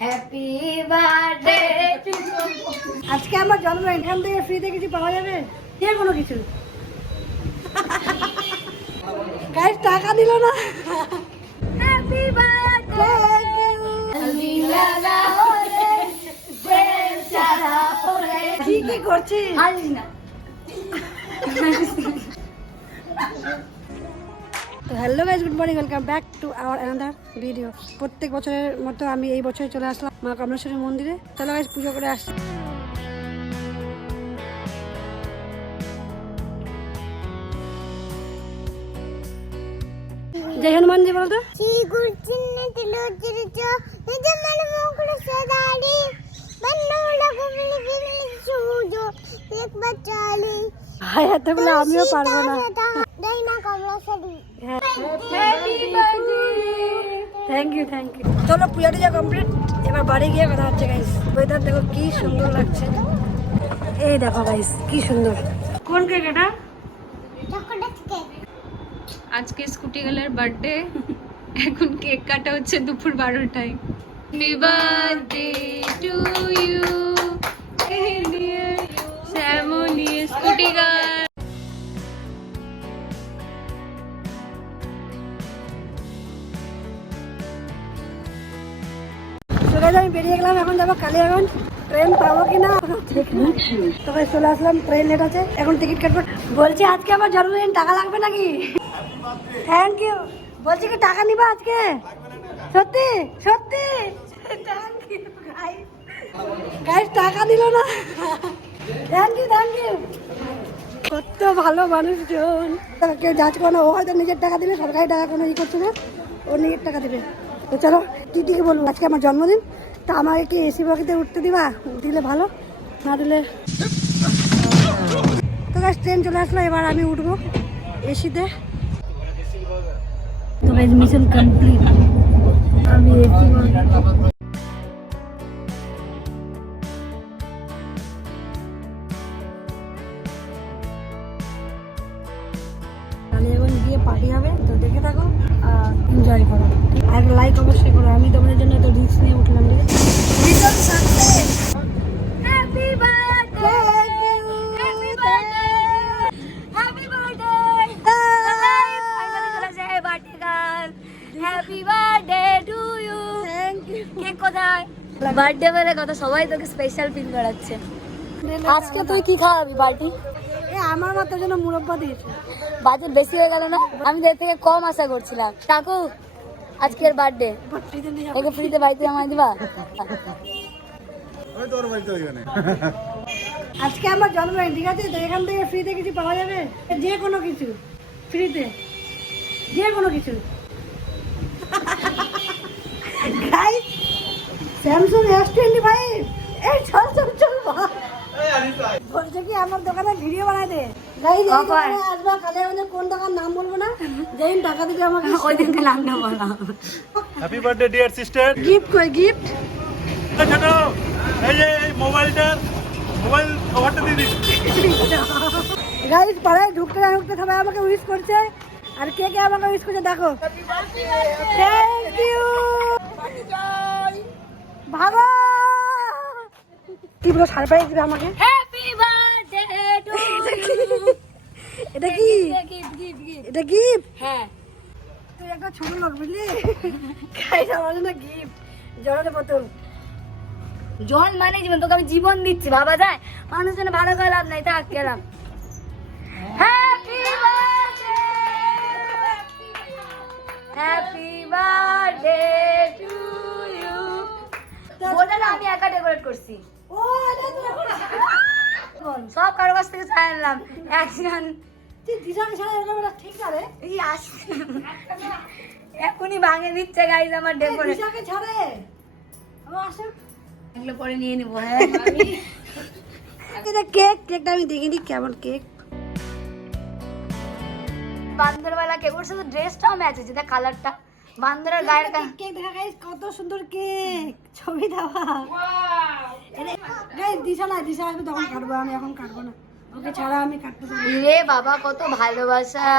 Happy birthday. আজকে আমার জন্মদিন, এখান থেকে ফ্রিতে কিছু পাওয়া যাবে, যে কোনো কিছু। গাইস টাকা দিল না। Happy birthday. কি করছিস? না তো hello guys, good morning, welcome back to our another video. প্রত্যেক বছরের মতো আমি এই বছরে চলে আসলাম মা কমলেশ্বরী মন্দিরে। চলো গাইস পুজো করে আসছি। জয় হনুমানজি বলো তো। হাই হাতে বলে আমিও পারবো না। Thank you thank you. চলো পুজোটা যা কমপ্লিট, এবার বাড়ি গিয়ে কথা হচ্ছে গাইস। ওয়েদার দেখো কি সুন্দর লাগছে, এই দেখো গাইস কি সুন্দর। কোন কেক এটা? আজকে স্কুটি গালের বার্থডে, এখন কেক কাটা হচ্ছে দুপুর 12টায়। Happy birthday to you dear Shyamali scooty girl. তো গাইস আমি বেরিয়ে গেলাম, এখন যাবো কালিয়াগঞ্জ। ট্রেন পাবো কিনা ঠিক না। তো গাইস চলে আসলাম, ট্রেন লেট আছে, এখন টিকিট কাটবো। বলছি আজকে আমার জন্মদিন, টাকা লাগবে নাকি? Thank you. বলছি কি টাকা নিবা আজকে? সত্যি সত্যি থ্যাংক ইউ গাইস, টাকা দিল না। Thank you thank you. কত ভালো মানুষজন, কেউ যাচ করে না। ও হয়তো নিজের টাকা দিবে, সরকারি টাকা কোনো ই করছে না, ও নিজের টাকা দিবে। তো চলো টিটিকে বলবো আজকে আমার জন্মদিন, তা আমাকে কি এসি বগিতে উঠতে দিবা? দিলে ভালো, না দিলে। তো গাইস ট্রেন চলে আসলো, এবার আমি উঠবো এসিতে। তো গাইস মিশন কমপ্লিট, আমি এসি গিয়ে পার্টি হবে। তো দেখে থাকো আর এনজয় করো, আর লাইক অবশ্যই করো। আমি তোমাদের জন্য তো রিস্ক নিয়ে উঠলাম, ঠিক আছে? Happy birthday happy birthday happy birthday. Finally চলে যায় birthday girl. Happy birthday to you. Thank you. Cake কোথায়? বার্থডে বলে কথা, সবাই তোকে স্পেশাল ফিল করাচ্ছে। আজকে তুই কি খাওয়াবি পার্টি? আমার মাথার জন্য মুরব্বা দিয়েছে। বাজেট বেশি হয়ে গেল না? আমি এর থেকে কম আশা করছিলাম। কাকু আজকের বার্থডে, ওকে ফ্রিতে বাড়িতে আমায় দিবা? আজকে আমার জন্মদিন, ঠিক আছে? তো এখান থেকে ফ্রিতে কিছু পাওয়া যাবে, যে কোনো কিছু ফ্রিতে, যে কোনো কিছু। গাইস স্যামসাং S25, এই চল চল চল। বলছে কি আমার দোকানে ভিডিও বানাই দে। গাইস এই দোকানে আসবা, কালিয়াগঞ্জে কোন দোকান নাম বলবো না, যেদিন টাকা দিবে আমাকে ওই দিনকে নামটা বলা। Happy birthday dear sister. Gift কই গিফট? ছোট এই যে মোবাইল কভারটা দিয়ে দিন। গাইস পাড়ায় ঢুকতে না ঢুকতে সবাই আমাকে উইশ করছে, আর কে কে আমাকে উইশ করছে দেখো। Thank you. ভাগো কি বলো, সারপ্রাইজ দিবে আমাকে। হ্যাপি বার্থডে টু এটা কি? এটা গিফট? হ্যাঁ। তুই একটা ছোট লোক বুঝলি। গাইস আমার জন্য গিফট, জলের বোতল। জল মানে জীবন, তোকে আমি জীবন দিচ্ছি, ভাবা যায়? মানুষ যেন ভালো করে লাভ নাই, থাক গেলাম। Happy birthday happy birthday to you. বলে না আমি একা ডেকোরেট করছি। ও এটা তো সব কারো কাছ থেকে চাই আনলাম। একজন তুই দিশাকে ছাড়া এরকম এটা ঠিক আছে? এই আসছে এখনই ভাঙে দিচ্ছে গাইজ আমার ডেকোরেট। দিশাকে ছাড়ে ও আসে, এগুলো পরে নিয়ে নেবো। হ্যাঁ এটা কেক, কেকটা আমি দেখিনি কেমন কেক। বান্দরবালা কেক, ওর সাথে ড্রেসটাও ম্যাচ হয়েছে, দেখ কালারটা বান্দরের গায়ের। কেক দেখা গাইস, কত সুন্দর কেক, ছবি দেওয়া। গাইস দিশা না, দিশা আসবে তখন কাটবো, আমি এখন কাটবো না। ওকে ছাড়া আমি কাটতে পারি না। রে বাবা কত ভালোবাসা।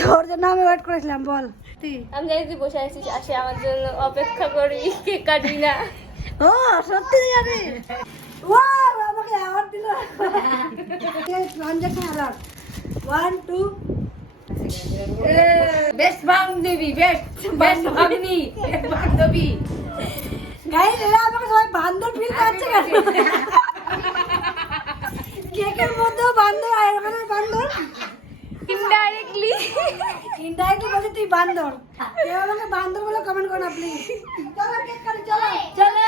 তোর জন্য আমি ওয়েট করেছিলাম, বল তুই। আমি জানি তুই বসে আছিস, আসে আমার জন্য অপেক্ষা করি, কেক কাটবি না। ও সত্যি জানি। ওয়াও, আমাকে অ্যাওয়ার্ড দিল। ট্রানজাকশন অ্যালার্ট 1 2 বেস্ট বান্ধবী, বেস্ট ভাগ্নি, বেস্ট বান্ধবী। গাইস, এরা আমাকে সবাই বান্দর ফিল করছে কেন? কেকের মধ্যেও বান্দর আর ওখানে বান্দর। ইনডাইরেক্টলি ইনডাইরেক্টলি বলছে তুই বান্দর। কেউ আমাকে বান্দর বলে কমেন্ট করো না প্লিজ। চলো কেক কাটি, চলো। চলো,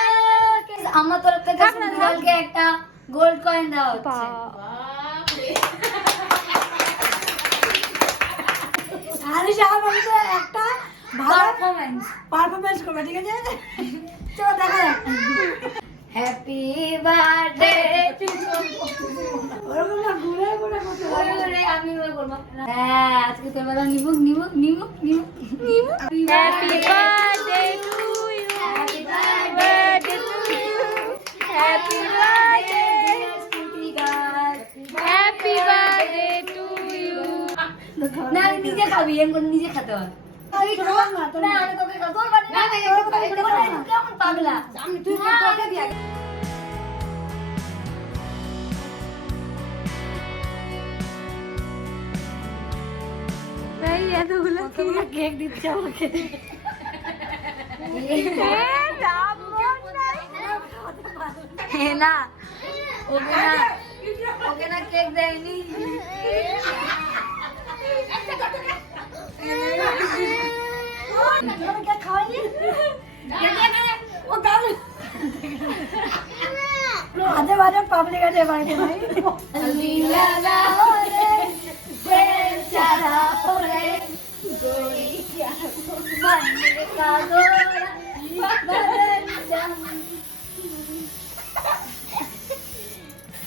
আমার তরফ থেকে সুন্দরকে একটা গোল্ড কয়েন দেওয়া হচ্ছে। আরে সাহেব, আমি তো একটা ভালো পারফরম্যান্স। পারফরমেন্স করবে, ঠিক আছে? চলো দেখা যাক। হ্যাপি বার্থডে টু ওরকম না, ঘুরে ঘুরে করতে হবে। আমি ওই করবো। হ্যাঁ, আজকে তোর বেলা নিমুক। Happy birthday to you, happy birthday to you, happy birthday, happy birthday to you. না, আমি নিজে খাবি, এম করে নিজে খেতে হবে। এই খাওয়ার না, তোর না, আমি তোকে খাবো। তোর বাড়ি না, কেমন পাগলা। আমি তুই তোকে দিয়ে আগে। তাই এতগুলো তোমরা কেক দিচ্ছে আমাকে। না, ওকে না কেক দেয়নি। তোমরা কেক খাওয়াইনি? ও গাল। আজে বাজে পাবলিক আছে বাড়িতে ভাই। লীলা ওরে, বেচারা ওরে, গড়িয়া মনে কাদোরা, বাদল জাম।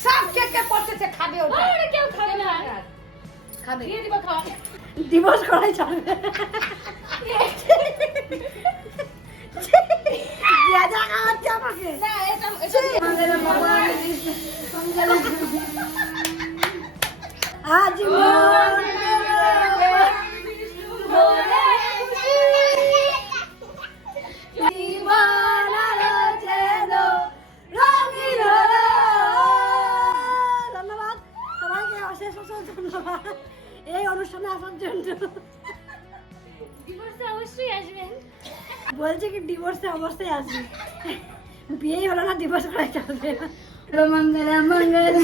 সব কেকে পড়তেছে, খাবে ওটা। আরে কেউ খাবে না, খাবে। দিয়ে দিবা খাওয়া। ডিভোর্স করাই চলবে। রাজা খাওয়াচ্ছে আমাকে। না, এটা আজীবন জীবন আলো যেন রঙিন হলো। ধন্যবাদ সবাইকে, অশেষ ধন্যবাদ এই অনুষ্ঠানে আসার জন্য। ডিভোর্সে অবশ্যই আসবেন। বলছে কি ডিভোর্সে অবশ্যই আসবে। বিয়েই হলো না, ডিভোর্স করা চলবে না। মঙ্গল মঙ্গল।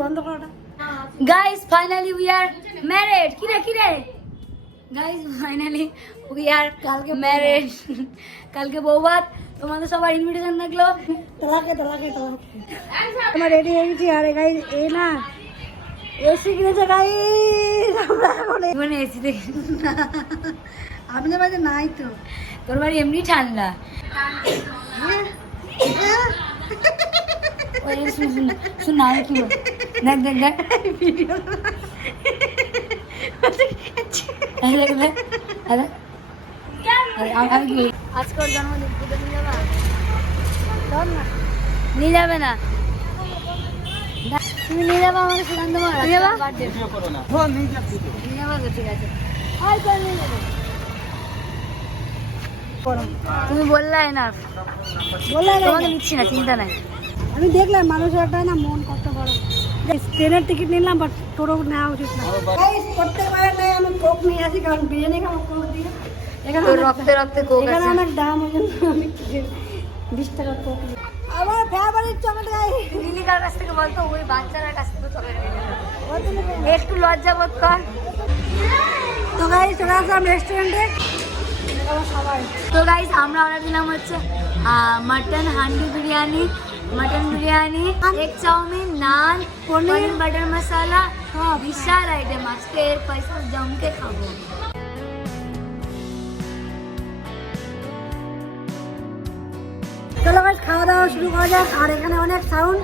বন্ধ করোটা। Guys, finally we are married. কিরে Guys, finally we are married. কালকে বৌভাত, তোমাদের সবার ইনভিটেশন থাকলো। তোলাকে আমরা রেডি হয়ে গেছি। আরে গাইস, এ না এসি কিনেছে গাইস। আমরা এখন মানে এসি দেখে আপনাদের বাড়িতে নাই তো। তোর বাড়ি এমনি ঠান্ডা। ওই শুন না, কি বল? দেখ আমি কি আজকের জন্মদিন পুজো নিয়ে যাবা? নিয়ে যাবে না? তুমি নিয়ে যাবো আমাকে সুকান্ত নিয়ে যাবা তো, ঠিক আছে। তুমি বললাই না, বললে তোমাকে নিচ্ছি না, চিন্তা নাই। আমি দেখলাম মানুষের একটা না মন কত বড়। ট্রেনের টিকিট নিলাম, বাট তোরও নেওয়া উচিত না। প্রত্যেকবার আমি কোক নিয়ে আসি, কারণ বিরিয়ানি খাবো কোক দিয়ে। এখানে তোর রক্তে কোক এখানে আছে। অনেক দাম, ওই জন্য আমি 20 টাকা কোক নিই। আমার ফেভারিট চকলেট গাই। লিলিকার কাছ থেকে বলতো, ওই বাচ্চার কাছ থেকে চলে একটু লজ্জা বোধ কর। তো গাই চলে আসলাম রেস্টুরেন্টে। তো গাইস, আমরা অর্ডার দিলাম হচ্ছে mutton handi biryani, mutton biryani, egg chowmein, naan, paneer butter masala, বিশাল আইটেম। আজকে এর পয়সা জমকে খাবো। চলো গাইস, খাওয়া দাওয়া শুরু করা যাক। আর এখানে অনেক সাউন্ড,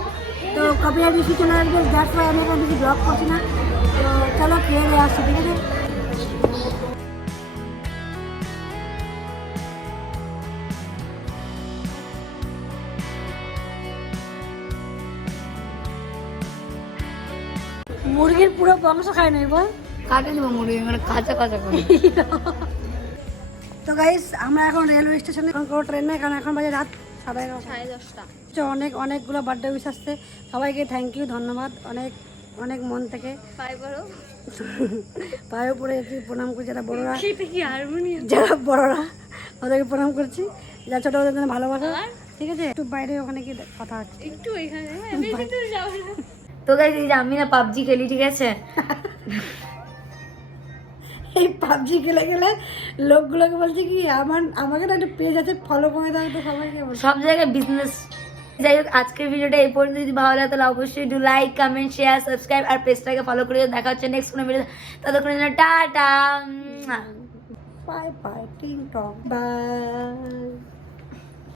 তো কপিরাইট ইস্যু চলে আসবে, দ্যাটস ওয়াই আমি এখন বেশি ব্লগ করছি না। তো চলো খেয়ে দিয়ে আসছি, ঠিক আছে? মুরগির পুরো বংশ খায় নাই বল। কাটে দেবো মুরগি মানে কাঁচা কাঁচা করে। তো গাইস আমরা এখন রেলওয়ে স্টেশনে, এখন কোনো ট্রেন নেই, কারণ এখন বাজে রাত 11:30। 10:30 অনেকগুলো বার্থডে উইশ আসছে, সবাইকে থ্যাংক ইউ, ধন্যবাদ অনেক অনেক মন থেকে। পায়ে পড়ে একটু প্রণাম করছি, যারা বড়রা যারা বড়রা ওদেরকে প্রণাম করছি, যারা ছোট ওদের জন্য ভালোবাসা। ঠিক আছে, একটু বাইরে ওখানে কি কথা হচ্ছে একটু এখানে বেশি দূর যাব না। তো গাইস এই যে আমি না পাবজি খেলি, ঠিক আছে? এই পাবজি খেলে গেলে লোকগুলোকে বলছে কি আমাকে না একটা পেজ আছে, ফলো করে দাও, তো সবাইকে বলছে। সব জায়গায় বিজনেস। যাই হোক, আজকের ভিডিওটা এই পর্যন্ত। যদি ভালো লাগে তাহলে অবশ্যই do like, comment, share, subscribe আর পেজটাকে ফলো করে দিও। দেখা হচ্ছে নেক্সট কোনো ভিডিও। ততক্ষণের জন্য টাটা। বাই বাই, টিং টং, বাই।